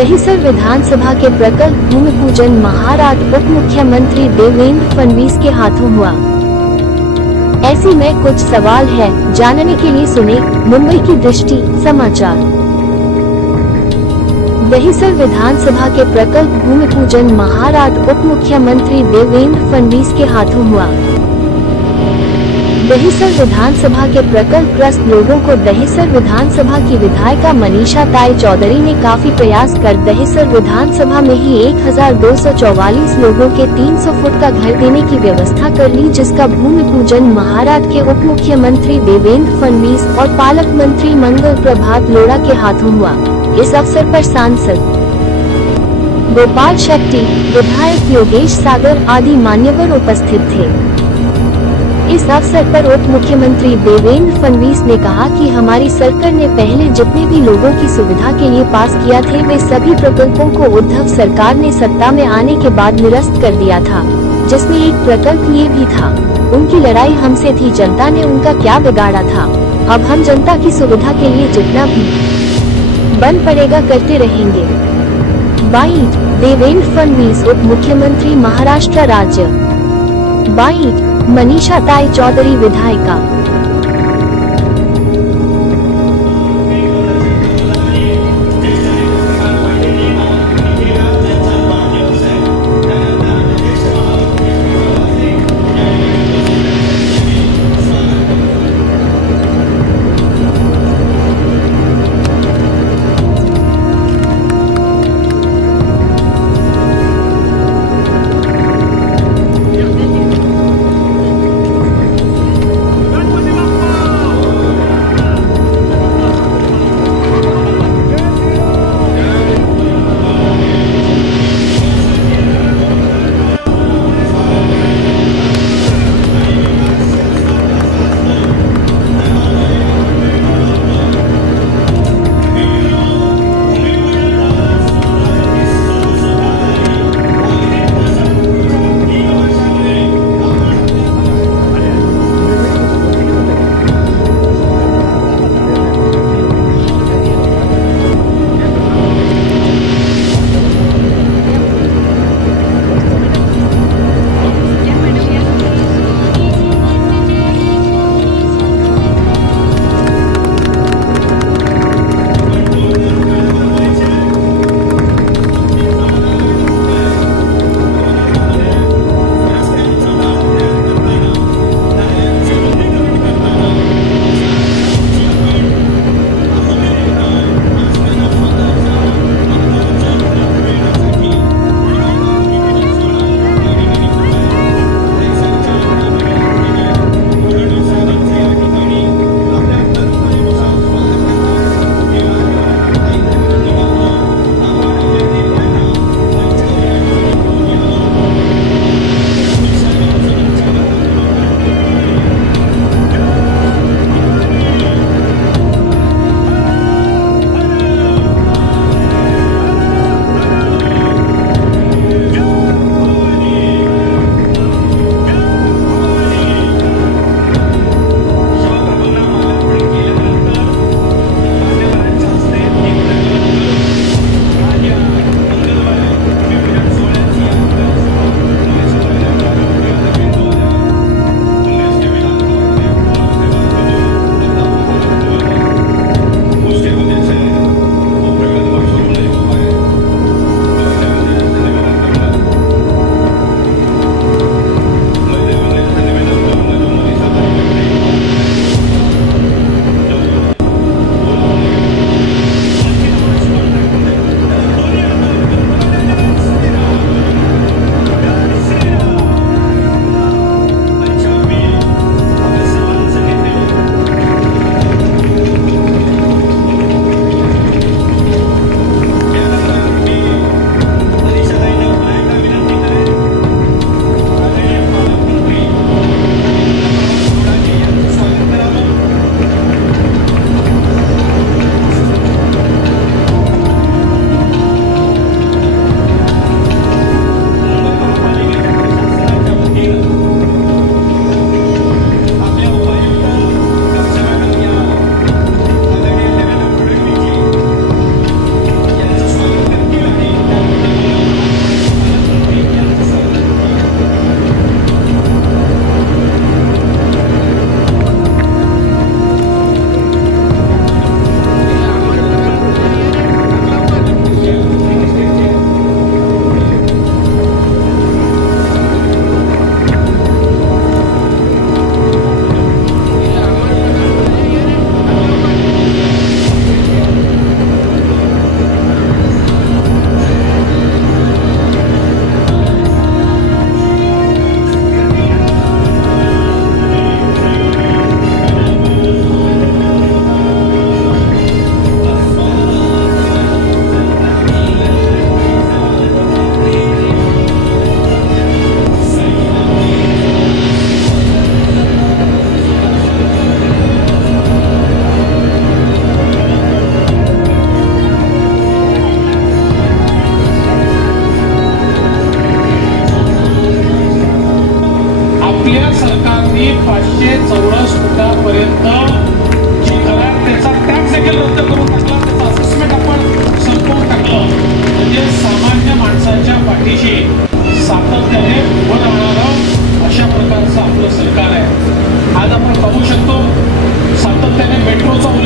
दहिसर विधानसभा के प्रकल्प भूमि पूजन महाराज उप मुख्यमंत्री देवेंद्र फडणवीस के हाथों हुआ। ऐसे में कुछ सवाल है, जानने के लिए सुने मुंबई की दृष्टि समाचार। दहिसर विधानसभा के प्रकल्प भूमि पूजन महाराज उप मुख्यमंत्री देवेंद्र फडणवीस के हाथों हुआ। दहिसर विधानसभा के प्रकल्पग्रस्त लोगों को दहिसर विधानसभा की विधायिका मनीषा ताई चौधरी ने काफी प्रयास कर दहिसर विधानसभा में ही 1244 लोगों के 300 फुट का घर देने की व्यवस्था कर ली, जिसका भूमि पूजन महाराज के उप मुख्यमंत्री देवेंद्र फडणवीस और पालक मंत्री मंगल प्रभात लोढ़ा के हाथों हुआ। इस अवसर पर सांसद गोपाल शेट्टी, विधायक योगेश सागर आदि मान्यवर उपस्थित थे। इस अवसर पर उप मुख्यमंत्री देवेंद्र फडणवीस ने कहा कि हमारी सरकार ने पहले जितने भी लोगों की सुविधा के लिए पास किया थे, वे सभी प्रकल्पों को उद्धव सरकार ने सत्ता में आने के बाद निरस्त कर दिया था, जिसमें एक प्रकल्प ये भी था। उनकी लड़ाई हमसे थी, जनता ने उनका क्या बिगाड़ा था। अब हम जनता की सुविधा के लिए जितना भी बन पड़ेगा करते रहेंगे। बाइट देवेंद्र फडणवीस उप मुख्यमंत्री महाराष्ट्र राज्य। बाइट मनीषा ताई चौधरी विधायिका।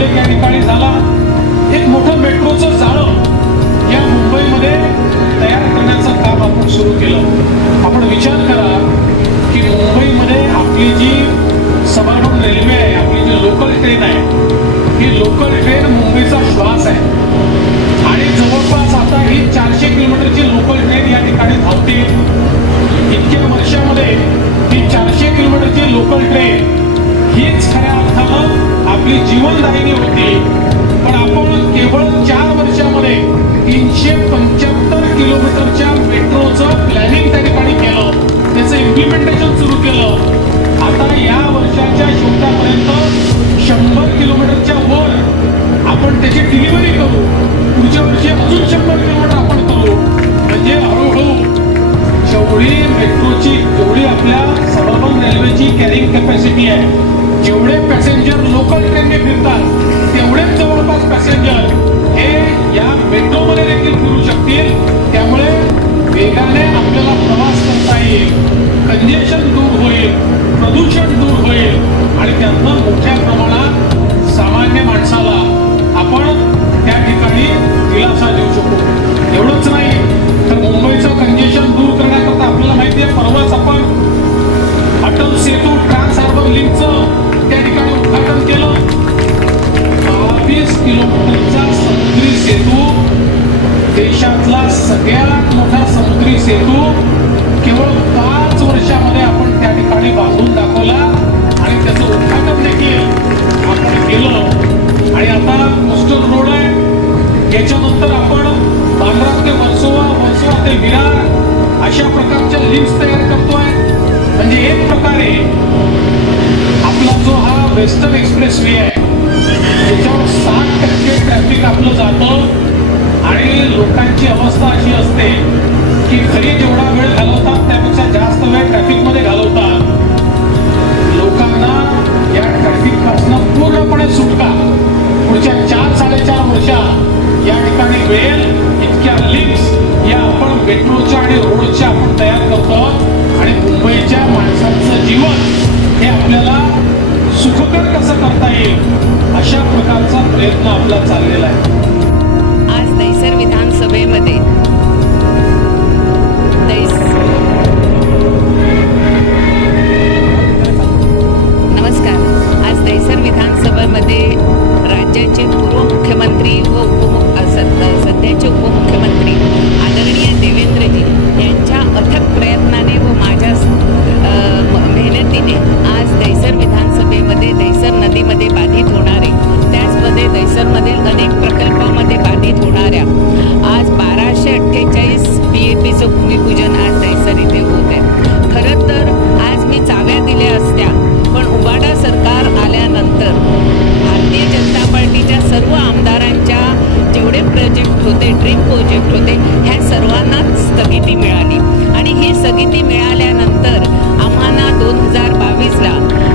उल्लेख या ठिकाणी झाला. एक मोठं मेट्रोचं जाळं या मुंबईमध्ये तयार करण्याचं काम आपण सुरू केलं. आपण विचार करा की मुंबईमध्ये आपली जी सबअर्बन रेल्वे आहे, आपली जी लोकल ट्रेन आहे, ही लोकल ट्रेन मुंबईचा श्वास आहे आणि जवळपास आता ही 400 किलोमीटरची लोकल ट्रेन या ठिकाणी धावते. इतक्या वर्षामध्ये ही 400 किलोमीटरची लोकल ट्रेन हीच खऱ्या अर्थानं आपली जीवनदायिनी होती. पण आपण केवळ 4 वर्षामध्ये 375 किलोमीटरच्या मेट्रोचं प्लॅनिंग त्या ठिकाणी केलं, त्याचं इम्प्लिमेंटेशन सुरू केलं. आता या वर्षाच्या शेवटापर्यंत 100 किलोमीटरच्या वर आपण त्याची डिलिव्हरी करू. पुढच्या वर्षी अजून 100 किलोमीटर आपण करू. म्हणजे हळूहळू जेवढी मेट्रोची, जेवढी आपल्या सबअर्बन रेल्वेची कॅरिंग कॅपॅसिटी आहे, जेवढे पॅसेंजर लोकल ट्रेनने फिरतात तेवढेच जवळपास पॅसेंजर हे या मेट्रोमध्ये देखील फिरू शकतील. त्यामुळे वेगाने आपल्याला प्रवास करता येईल, कंजेशन दूर होईल, प्रदूषण दूर होईल आणि त्यातनं मोठ्या प्रमाणात सामान्य माणसाला आपण त्या ठिकाणी दिलासा देऊ शकतो. एवढंच नाही तर मुंबईचं कंजेशन दूर करण्याकरता आपल्याला माहिती आहे, परवाच आपण अटल सेतू ट्रान्स हार्बर लिंकचं त्या ठिकाणी उद्घाटन केलं. 22 किलोमीटरचा समुद्री सेतू, देशातला सगळ्यात मोठा समुद्री सेतू केवळ 5 वर्षामध्ये आपण त्या ठिकाणी बांधून दाखवला आणि त्याचं उद्घाटन देखील आपण केलं. आणि आता कोस्टल रोड आहे, याच्यानंतर आपण बांद्रा ते वर्सोवा, वर्सोवा ते विरार अशा प्रकारच्या लिंक्स तयार करतोय. म्हणजे एक प्रकारे आपला जो हा वेस्टर्न एक्सप्रेस वे आहे त्याच्यावर 60% ट्रॅफिक आपलं जातं आणि लोकांची अवस्था अशी असते की घरी जेवढा वेळ घालवतात त्यापेक्षा जास्त वेळ ट्रॅफिकमध्ये घालवतात. लोकांना या ट्रॅफिक पासून पूर्णपणे सुटका पुढच्या 4-4.5 वर्षात या ठिकाणी मिळेल. इतक्या लिंक्स या आपण मेट्रोच्या आणि रोडच्या आपण तयार करतो आणि मुंबईच्या माणसांचं जीवन हे आपल्याला सुखकर कसं करता येईल अशा प्रकारचा प्रयत्न आपला चाललेला आहे. आज दहिसर विधानसभेमध्ये नमस्कार. आज दहिसर विधानसभेमध्ये राज्याचे पूर्व मुख्यमंत्री व सध्याचे उपमुख्यमंत्री आदरणीय देवेंद्रजी यांच्या अथक प्रयत्नाने व माझ्या मेहनतीने आज दहिसर विधानसभेमध्ये दहिसर नदीमध्ये बाधित होणारे, त्याचमध्ये दहिसरमधील अनेक प्रकल्पामध्ये बाधित होणाऱ्या आज 1248 PAPचं भूमिपूजन आज दहिसर इथे होत आहे. खरं तर आज मी चाव्या दिल्या असत्या, पण उबाटा सरकार आल्यानंतर भारतीय जनता पार्टीच्या सर्व आमदारांच्या जेवढे प्रोजेक्ट होते, ड्रीम प्रोजेक्ट होते, ह्या सर्वांनाच स्थगिती मिळाली. आणि ही स्थगिती मिळाल्यानंतर आम्हाला 2022ला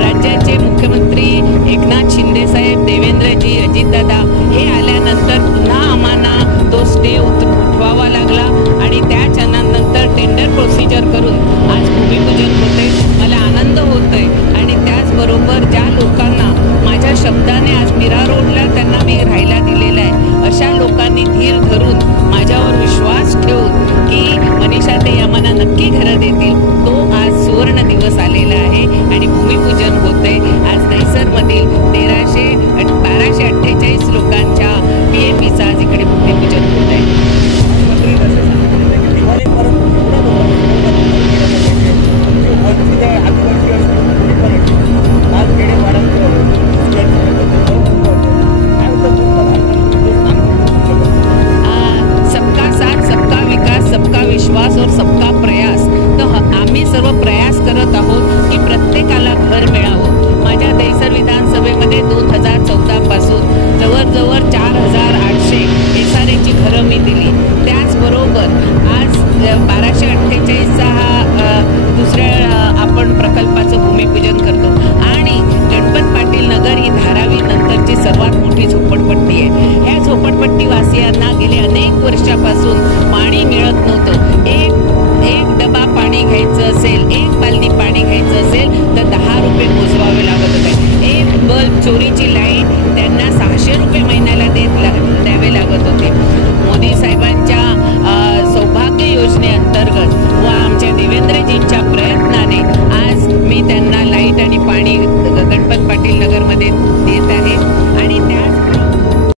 राज्याचे मुख्यमंत्री एकनाथ शिंदे साहेब, देवेंद्रजी, अजितदादा हे आल्यानंतर पुन्हा आम्हाला तो स्टे उठवावा लागला आणि त्याच्यानंतर टेंडर प्रोसिजर करून आज भूमिपूजन होते. मला आनंद होतोय. आणि त्याचबरोबर ज्या लोकांना माझ्या शब्दाने आज मीरा रोडला त्यांना मी राहायला दिलेला आहे, अशा लोकांनी धीर धरून माझ्यावर विश्वास ठेवून की मनीषाताई आम्हाला नक्की घरं देतील, तो आज सुवर्ण दिवस आलेला आहे आणि भूमिपूजन होते. आज दहिसरमधील 1248 लोकांच्या PAPचं आज इकडे भूमिपूजन होत आहे. सबका साथ, सबका विकास, सबका विश्वास और सबका प्रयास. तर आम्ही सर्व प्रयास करत आहोत की प्रत्येकाला घर मिळावं. माझ्या दहिसर विधानसभेमध्ये 2014 पासून जवळजवळ 4800 SRAची घरं मी दिली. त्याचबरोबर आज 1248चा हा दुसऱ्या आपण प्रकल्पाचं भूमिपूजन करतो. आणि गणपत पाटील नगर ही धारावी नंतरची सर्वात मोठी झोपडपट्टी आहे. ह्या झोपडपट्टीवासियांना गेले अनेक वर्षापासून पाणी मिळत नव्हतं. एक डबा पाणी घ्यायचं असेल, एक बालदी पाणी घ्यायचं असेल तर 10 रुपये मोजवावे लागत होते. एक बल्ब चोरीची लाईट